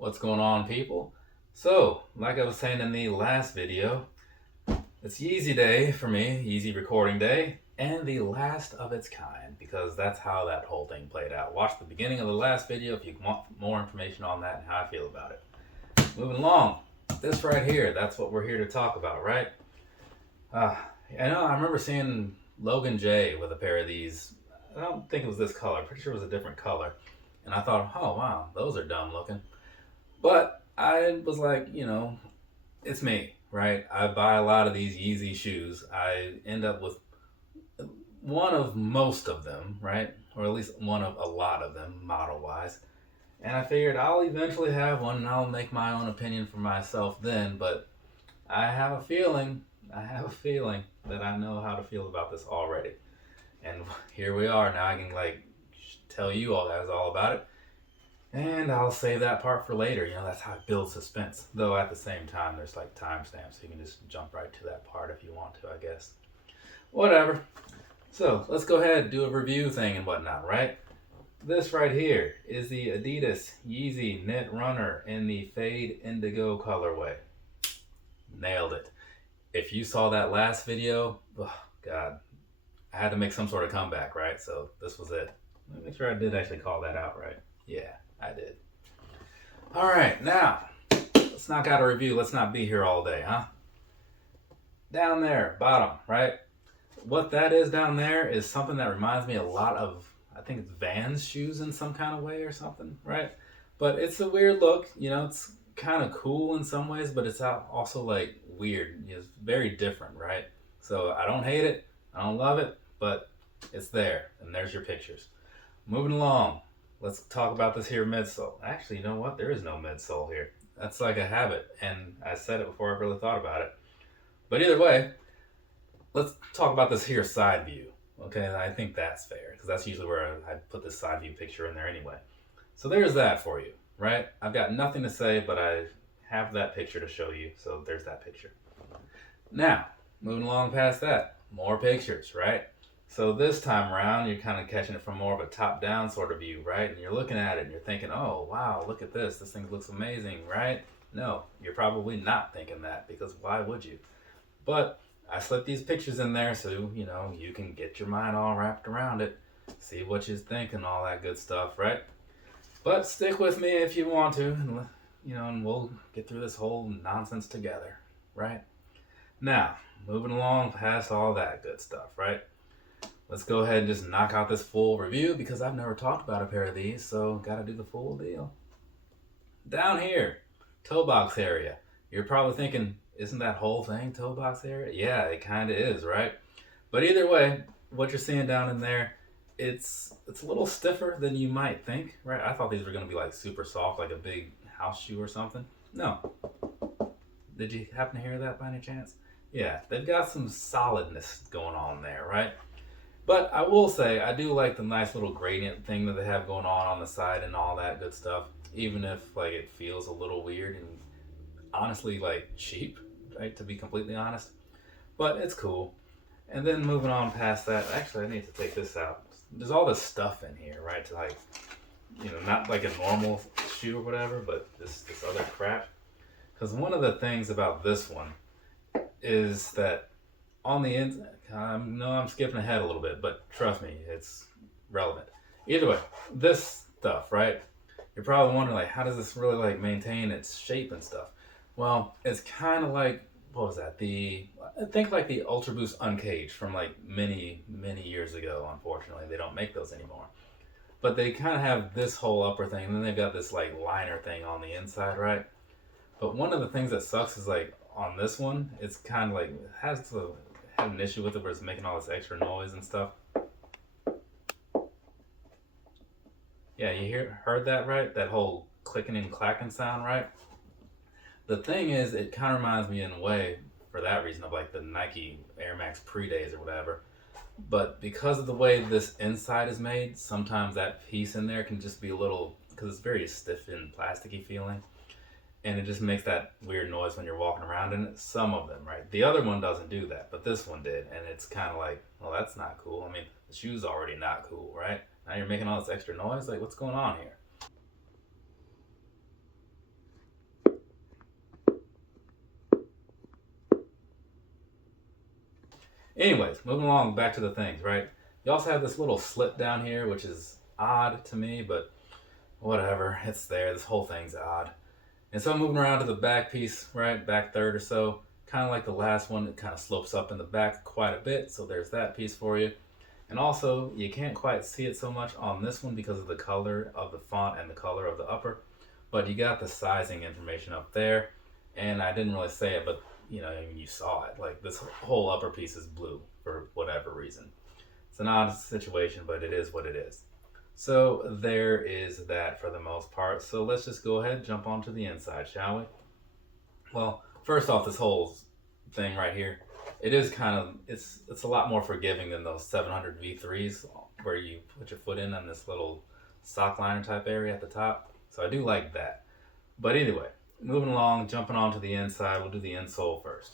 What's going on, people? So, like I was saying in the last video, it's Yeezy Day for me, Yeezy recording day, and the last of its kind, because that's how that whole thing played out. Watch the beginning of the last video if you want more information on that and how I feel about it. Moving along, this right here, that's what we're here to talk about, right? I know, I remember seeing Logan J with a pair of these. I don't think it was this color, pretty sure it was a different color. And I thought, oh wow, those are dumb looking. But I was like, it's me, right? I buy a lot of these Yeezy shoes. I end up with one of most of them, right? Or at least one of a lot of them, model wise. And I figured I'll eventually have one and I'll make my own opinion for myself then. But I have a feeling that I know how to feel about this already. And here we are. Now I can tell you all guys all about it. And I'll save that part for later. That's how I build suspense. Though at the same time, there's like timestamps, so you can just jump right to that part if you want to, I guess. Whatever. So let's go ahead and do a review thing and whatnot, right? This right here is the Adidas Yeezy Knit Runner in the Fade Indigo colorway. Nailed it. If you saw that last video, oh God, I had to make some sort of comeback, right? So this was it. Let me make sure I did actually call that out right. Yeah, I did. All right, now let's knock out a review. Let's not be here all day, huh? Down there, bottom, right? What that is down there is something that reminds me a lot of, I think it's Vans shoes in some kind of way or something, right? But it's a weird look. It's kind of cool in some ways, but it's also like weird. It's very different, right? So I don't hate it. I don't love it, but it's there. And there's your pictures. Moving along. Let's talk about this here midsole. Actually, you know what? There is no midsole here. That's like a habit, and I said it before I really thought about it. But either way, let's talk about this here side view. Okay, and I think that's fair, because that's usually where I put this side view picture in there anyway. So there's that for you, right? I've got nothing to say, but I have that picture to show you, so there's that picture. Now, moving along past that, more pictures, right? So this time around, you're kind of catching it from more of a top-down sort of view, right? And you're looking at it and you're thinking, oh, wow, look at this. This thing looks amazing, right? No, you're probably not thinking that, because why would you? But I slipped these pictures in there so, you can get your mind all wrapped around it, see what you think and all that good stuff, right? But stick with me if you want to, and we'll get through this whole nonsense together, right? Now, moving along past all that good stuff, right? Let's go ahead and just knock out this full review, because I've never talked about a pair of these, so gotta do the full deal. Down here, toe box area. You're probably thinking, isn't that whole thing toe box area? Yeah, it kind of is, right? But either way, what you're seeing down in there, it's a little stiffer than you might think, right? I thought these were gonna be like super soft, like a big house shoe or something. No. Did you happen to hear that by any chance? Yeah, they've got some solidness going on there, right? But I will say, I do like the nice little gradient thing that they have going on the side and all that good stuff, even if it feels a little weird and honestly cheap, right, to be completely honest. But it's cool. And then moving on past that, actually I need to take this out. There's all this stuff in here, right, to not like a normal shoe or whatever, but this other crap. Because one of the things about this one is that on the inside, I'm skipping ahead a little bit, but trust me, it's relevant. Either way, this stuff, right? You're probably wondering, how does this really maintain its shape and stuff? Well, it's kind of like, what was that? I think like the Ultra Boost Uncaged from many, many years ago. Unfortunately, they don't make those anymore. But they kind of have this whole upper thing, and then they've got this liner thing on the inside, right? But one of the things that sucks is on this one, it's kind of it has to have an issue with it where it's making all this extra noise and stuff. Yeah, you heard that right? That whole clicking and clacking sound, right? The thing is, it kind of reminds me in a way, for that reason, of the Nike Air Max pre-days or whatever. But because of the way this inside is made, sometimes that piece in there can just be a little, because it's very stiff and plasticky feeling. And it just makes that weird noise when you're walking around in it. Some of them, right? The other one doesn't do that, but this one did. And it's kind of well, that's not cool. I mean, the shoe's already not cool, right? Now you're making all this extra noise. What's going on here? Anyways, moving along back to the things, right? You also have this little slip down here, which is odd to me, but whatever, it's there. This whole thing's odd. And so I'm moving around to the back piece, right? Back third or so. Kind of like the last one, it kind of slopes up in the back quite a bit. So there's that piece for you. And also, you can't quite see it so much on this one because of the color of the font and the color of the upper. But you got the sizing information up there. And I didn't really say it, but you know, I mean, you saw it. Like this whole upper piece is blue for whatever reason. It's an odd situation, but it is what it is. So there is that for the most part. So let's just go ahead and jump onto the inside, shall we? Well, first off, this whole thing right here, it is kind of, it's a lot more forgiving than those 700 V3s where you put your foot in on this little sock liner type area at the top. So I do like that. But anyway, moving along, jumping onto the inside, we'll do the insole first.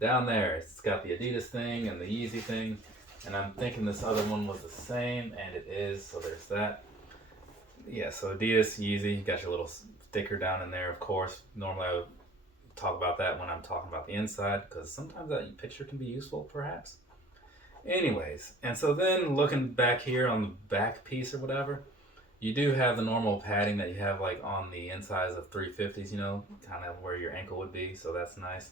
Down there, it's got the Adidas thing and the Yeezy thing, and I'm thinking this other one was the same, and it is, so there's that. Yeah, so Adidas Yeezy, got your little sticker down in there, of course. Normally I would talk about that when I'm talking about the inside, because sometimes that picture can be useful, perhaps. Anyways, and so then looking back here on the back piece or whatever, you do have the normal padding that you have like on the insides of 350s, you know, kind of where your ankle would be, so that's nice.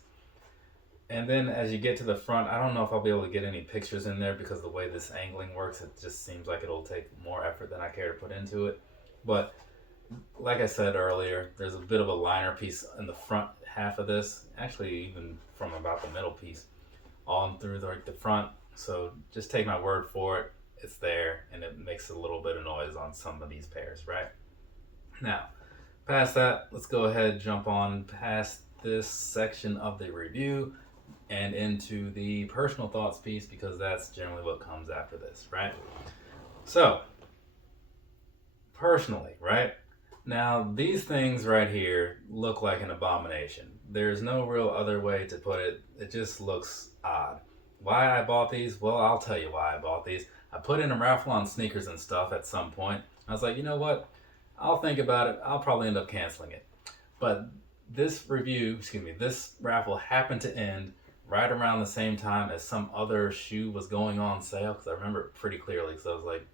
And then as you get to the front, I don't know if I'll be able to get any pictures in there because the way this angling works, it just seems like it'll take more effort than I care to put into it. But like I said earlier, there's a bit of a liner piece in the front half of this, actually even from about the middle piece on through the front. So just take my word for it. It's there, and it makes a little bit of noise on some of these pairs, right? Now, past that, let's go ahead and jump on past this section of the review and into the personal thoughts piece, because that's generally what comes after this, right? So, personally, right? Now, these things right here look like an abomination. There's no real other way to put it. It just looks odd. Why I bought these? Well, I'll tell you why I bought these. I put in a raffle on sneakers and stuff at some point. I was like, you know what? I'll think about it. I'll probably end up canceling it. But this raffle happened to end right around the same time as some other shoe was going on sale, because I remember it pretty clearly, because I was like,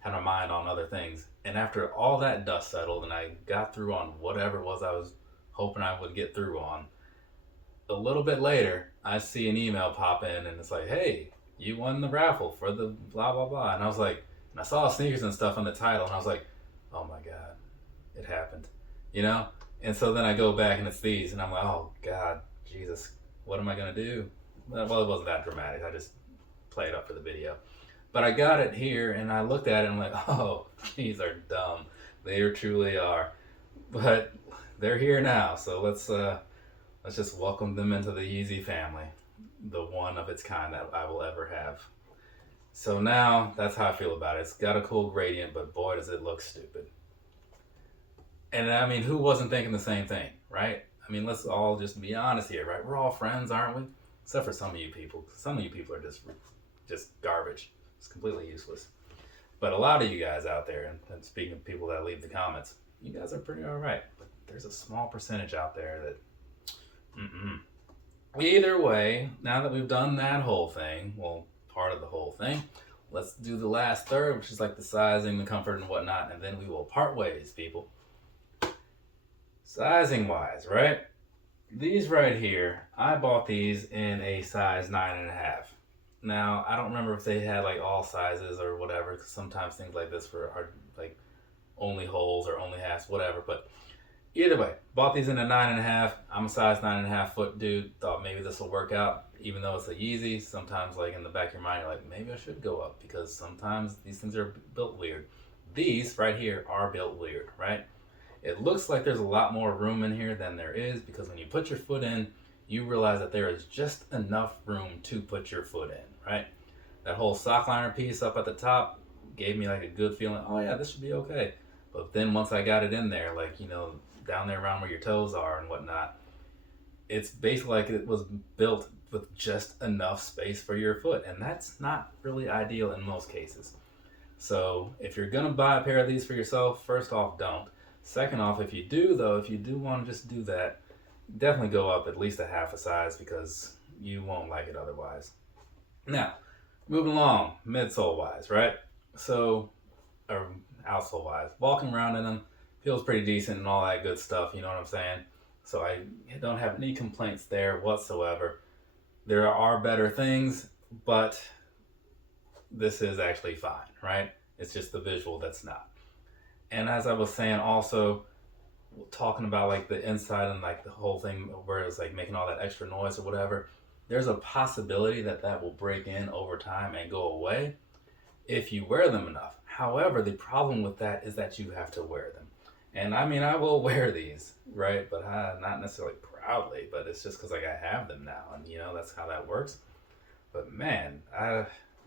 had my mind on other things. And after all that dust settled and I got through on whatever it was I was hoping I would get through on, a little bit later, I see an email pop in and it's like, hey, you won the raffle for the blah, blah, blah. And I was like, and I saw sneakers and stuff on the title and I was like, oh my God, it happened, you know? And so then I go back and it's these and I'm like, oh God, Jesus, what am I gonna do? Well, it wasn't that dramatic. I just played up for the video. But I got it here and I looked at it and I'm like, oh, these are dumb. They truly are. But they're here now, so let's just welcome them into the Yeezy family, the one of its kind that I will ever have. So now that's how I feel about it. It's got a cool gradient, but boy, does it look stupid. And I mean, who wasn't thinking the same thing, right? I mean, let's all just be honest here, right? We're all friends, aren't we? Except for some of you people. Some of you people are just garbage. It's completely useless. But a lot of you guys out there, and speaking of people that leave the comments, you guys are pretty all right. But there's a small percentage out there that, Either way, now that we've done that whole thing, well, part of the whole thing, let's do the last third, which is like the sizing, the comfort, and whatnot, and then we will part ways, people. Sizing wise, right? These right here, I bought these in a size 9.5. Now, I don't remember if they had like all sizes or whatever, because sometimes things like this are like only holes or only halves, whatever. But either way, bought these in a 9.5. I'm a size 9.5 foot dude. Thought maybe this will work out, even though it's a Yeezy. Sometimes, like in the back of your mind, you're like, maybe I should go up, because sometimes these things are built weird. These right here are built weird, right? It looks like there's a lot more room in here than there is, because when you put your foot in, you realize that there is just enough room to put your foot in, right? That whole sock liner piece up at the top gave me like a good feeling, oh yeah, this should be okay. But then once I got it in there, like, you know, down there around where your toes are and whatnot, it's basically like it was built with just enough space for your foot. And that's not really ideal in most cases. So if you're gonna buy a pair of these for yourself, first off, don't. Second off, if you do want to just do that, definitely go up at least a half a size, because you won't like it otherwise. Now, moving along, midsole wise, right? So, or outsole wise, walking around in them feels pretty decent and all that good stuff, you know what I'm saying? So I don't have any complaints there whatsoever. There are better things, but this is actually fine, right? It's just the visual that's not. And as I was saying, also talking about like the inside and like the whole thing where it's like making all that extra noise or whatever, there's a possibility that that will break in over time and go away if you wear them enough. However, the problem with that is that you have to wear them. And I mean, I will wear these, right? But not necessarily proudly, but it's just because like I have them now, and you know that's how that works. But man,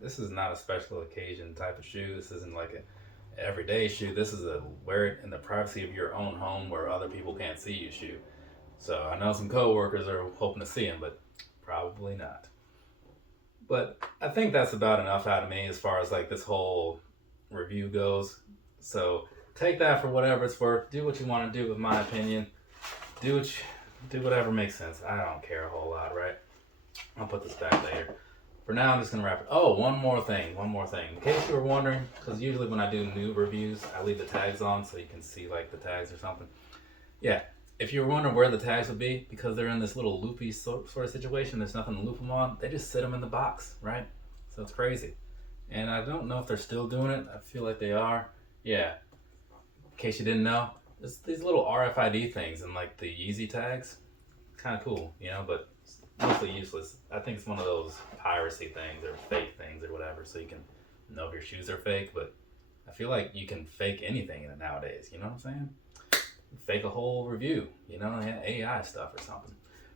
this is not a special occasion type of shoe. This isn't like a everyday shoe. This is a wear it in the privacy of your own home where other people can't see you shoe. So I know some coworkers are hoping to see them, but probably not. But I think that's about enough out of me as far as like this whole review goes. So take that for whatever it's worth. Do what you want to do with my opinion. Do what do whatever makes sense. I don't care a whole lot, right? I'll put this back later. For now, I'm just gonna wrap it. Oh, one more thing. In case you were wondering, because usually when I do new reviews, I leave the tags on so you can see like the tags or something. Yeah, if you were wondering where the tags would be, because they're in this little loopy sort of situation, there's nothing to loop them on, they just sit them in the box, right? So it's crazy. And I don't know if they're still doing it. I feel like they are. Yeah, in case you didn't know, there's these little RFID things and like the Yeezy tags. Kind of cool, you know, but mostly useless. I think it's one of those piracy things or fake things or whatever, so you can know if your shoes are fake, but I feel like you can fake anything in it nowadays, you know what I'm saying? Fake a whole review, you know, AI stuff or something.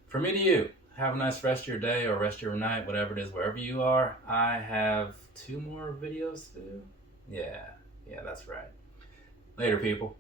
From me to you, have a nice rest of your day or rest of your night, whatever it is, wherever you are. I have 2 more videos to do. Yeah, that's right. Later, people.